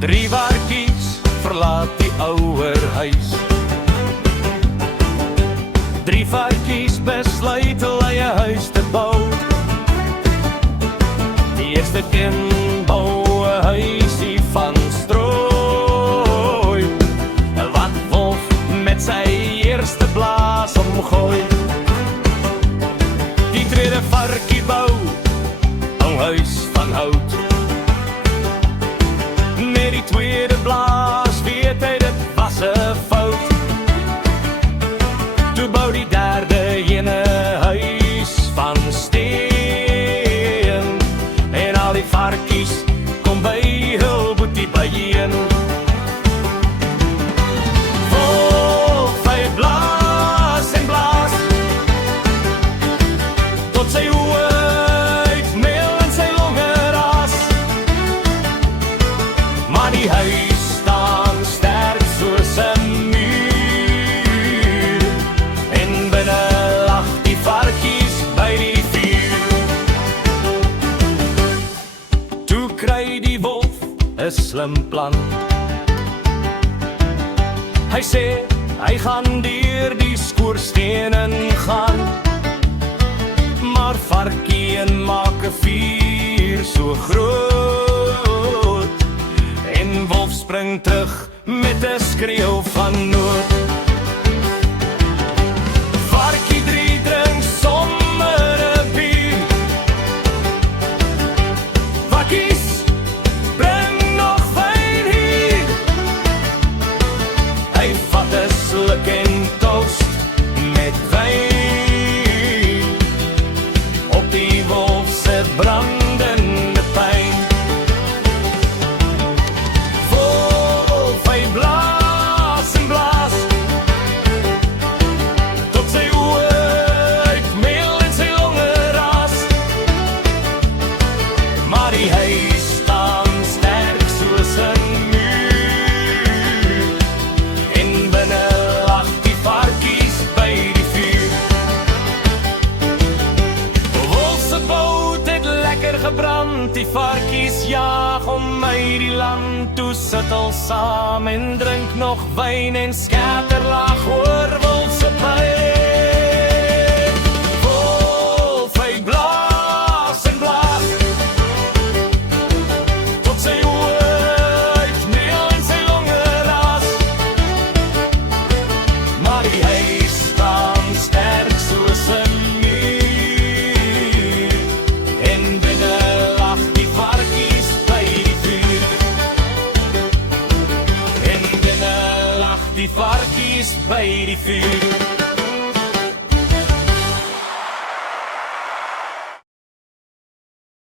Drie varkies verlaat die ouerhuis. Drie varkies besluit hulle 'n huis te bou. Die eerste een bou 'n huisie van strooi, wat wolf met sy eerste blaas omgooi. Die tweede varkie bou 'n huis van hout. Met die tweede blaas weet hy dit was 'n fout. Toe bou die derde een 'n huis van steen, en al die varkies kom by hul boetie byeen. Wolf, hy blaas en blaas, tot sy oë uitmeel en sy longe raas. Maar die huis staan sterk soos 'n muur, en binne lag die varkies by die vuur. Toe kry die wolf 'n slim plan. Hy sê hy gaan deur die skoorsteen ingaan, maar varkie en maak 'n vuur so groot, en wolf spring terug met 'n skreeu van nood. Varkie 3 drink sommer 'n bier. Varkies, bring nog wyn hier. Hy vat 'n sluk en toast met wyn op die wolf se brandende pyn. Wolf, hy blaas en blaas, tot sy oë uitmeel en sy longe raas. Maar die huis staan sterk soos 'n muur, en binne lag die varkies by die vuur. Wolf se boot het lekker gebrand, die varkies jaag om uit die land. Toe sit hulle saam en drink nog wyn en skaterlag oor wolf se pyn. Wolf, hy blaas en blaas, tot sy oë uitmeel en sy longe raas. Maar die huis staan sterk soos 'n muur, en binne lag die varkies by die vuur. En binne lag die varkies by die vuur.